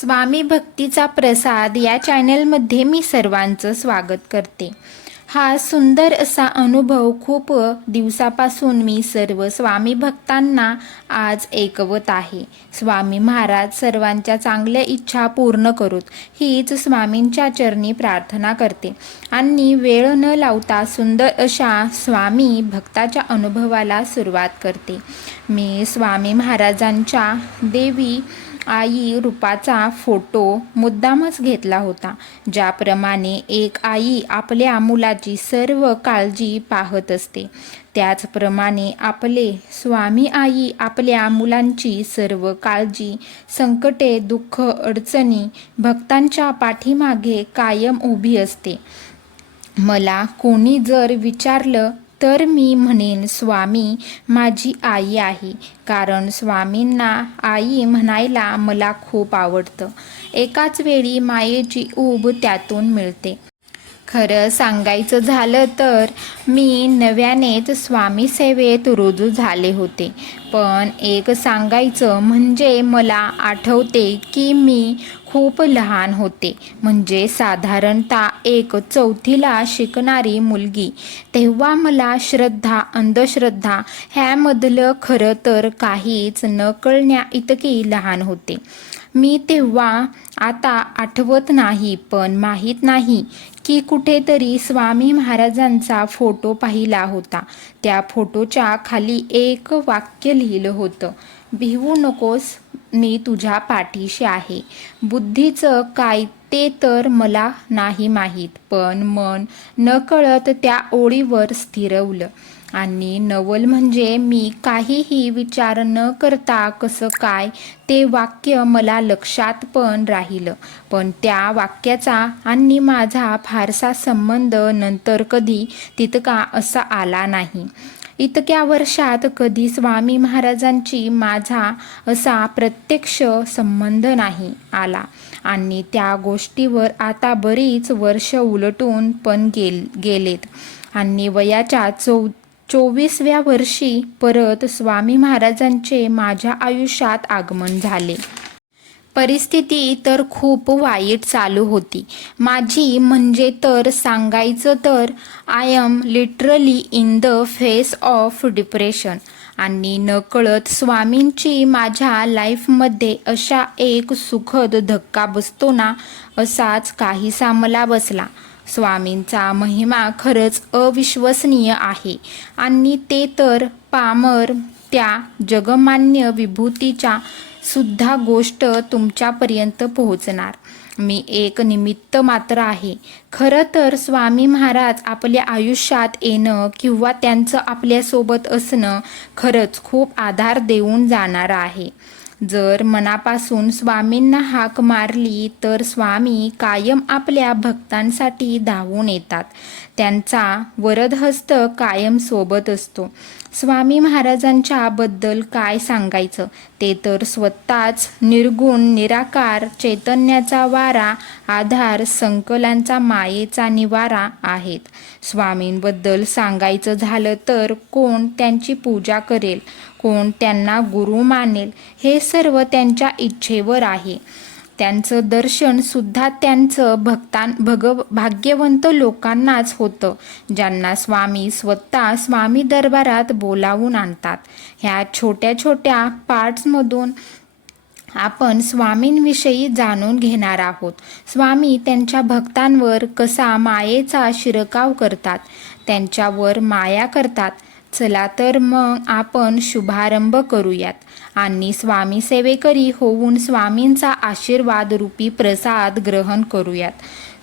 स्वामी भक्तीचा प्रसाद या चॅनलमध्ये मी सर्वांचं स्वागत करते. हा सुंदर असा अनुभव खूप दिवसापासून मी सर्व स्वामी भक्तांना आज ऐकवत आहे. स्वामी महाराज सर्वांच्या चांगल्या इच्छा पूर्ण करूत हीच स्वामींच्या चरणी प्रार्थना करते. आणि वेळ न लावता सुंदर अशा स्वामी भक्ताच्या अनुभवाला सुरुवात करते. मी स्वामी महाराजांच्या देवी आई रूपाचा फोटो मुद्दामच घेतला होता. ज्याप्रमाणे एक आई आपल्या मुलाची सर्व काळजी पाहत असते. त्याचप्रमाणे आपले स्वामी आई आपल्या मुलांची सर्व काळजी संकटे दुःख अडचणी भक्तांच्या पाठीमागे कायम उभी असते. मला कोणी जर विचारलं तर मी म्हणेन स्वामी माझी आई आहे. कारण स्वामींना आई म्हणायला मला खूप आवडतं. एकाच वेळी मायेची ऊब त्यातून मिळते. खरं सांगायचं झालं तर मी नव्यानेच स्वामी सेवेत रुजू झाले होते. पण एक सांगायचं म्हणजे मला आठवते की मी खूप लहान होते. म्हणजे साधारणतः एक चौथीला शिकणारी मुलगी. तेव्हा मला श्रद्धा अंधश्रद्धा ह्यामधलं खरं तर काहीच न कळण्या इतकी लहान होते. मी तेव्हा आता आठवत नाही पण माहीत नाही की कुठेतरी स्वामी महाराजांचा फोटो पाहिला होता. त्या फोटोच्या खाली एक वाक्य लिहिलं होतं. भिवू नकोस मी तुझ्या पाठीशी आहे. बुद्धीचं काय ते तर मला नाही माहीत पण मन नकळत त्या ओळीवर स्थिरवलं. आणि नवल म्हणजे मी काहीही विचार न करता कसं काय ते वाक्य मला लक्षात पण राहिलं. पण त्या वाक्याचा आणि माझा फारसा संबंध नंतर कधी तितका असा आला नाही. इतक्या वर्षात कधी स्वामी महाराजांची माझा असा प्रत्यक्ष संबंध नाही आला. आणि त्या गोष्टीवर आता बरीच वर्ष उलटून पण गेल गेलेत. आणि वयाच्या चौ चोवीसव्या वर्षी परत स्वामी महाराजांचे माझ्या आयुष्यात आगमन झाले. परिस्थिती तर खूप वाईट चालू होती. माझी म्हणजे तर सांगायचं तर I am literally in the face of depression आणि नकळत स्वामींची माझ्या लाईफमध्ये अशा एक सुखद धक्का बसतो ना असाच काहीसा मला बसला. स्वामींचा महिमा खरंच अविश्वसनीय आहे. आणि ते तर पामर त्या जगमान्य विभूतीच्या सुद्धा गोष्ट तुमच्यापर्यंत पोहोचणार. मी एक निमित्त मात्र आहे. खरं तर स्वामी महाराज आपल्या आयुष्यात येणं किंवा त्यांचं आपल्यासोबत असणं खरंच खूप आधार देऊन जाणारं आहे. जर मनापासून स्वामींना हाक मारली तर स्वामी कायम आपल्या भक्तांसाठी धावून येतात. त्यांचा वरदहस्त कायम सोबत असतो. स्वामी महाराजांच्या बद्दल काय सांगायचं? ते तर स्वतःच निर्गुण निराकार चैतन्याचा वारा आधार संकलांचा मायेचा निवारा आहेत. स्वामींबद्दल सांगायचं झालं तर कोण त्यांची पूजा करेल? कोण त्यांना गुरु मानेल? हे सर्व त्यांच्या इच्छेवर आहे. त्यांचं दर्शन सुद्धा त्यांचं भक्तां भग भाग्यवंत लोकांनाच होतं ज्यांना स्वामी स्वतः स्वामी दरबारात बोलावून आणतात. ह्या छोट्या छोट्या पार्ट्समधून आपण स्वामींविषयी जाणून घेणार आहोत. स्वामी त्यांच्या भक्तांवर कसा मायेचा शिरकाव करतात त्यांच्यावर माया करतात चला तर मग आपण शुभारंभ करूयात. आणि स्वामी सेवेकरी होऊन स्वामींचा आशीर्वाद रूपी प्रसाद ग्रहण करूयात.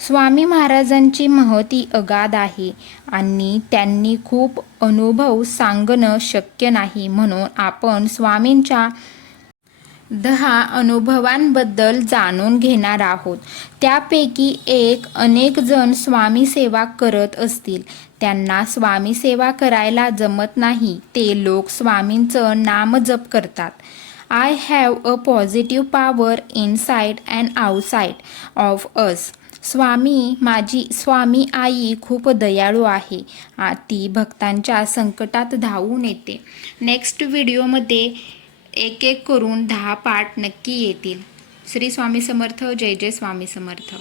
स्वामी महाराजांची महती अगाध आहे आणि त्यांनी खूप अनुभव सांगणं शक्य नाही म्हणून आपण स्वामींच्या दहा अनुभवांबद्दल जाणून घेणार आहोत. त्यापैकी एक अनेक जण स्वामी सेवा करत असतील. त्यांना स्वामी सेवा करायला जमत नाही. ते लोक स्वामींचं नाम जप करतात. I have a positive power inside and outside of us Swami माझी स्वामी आई खूप दयाळू आहे. ती भक्तांच्या संकटात धावून येते. नेक्स्ट व्हिडिओमध्ये एक एक करून दहा पाठ नक्की येतील. श्री स्वामी समर्थ जय जय स्वामी समर्थ.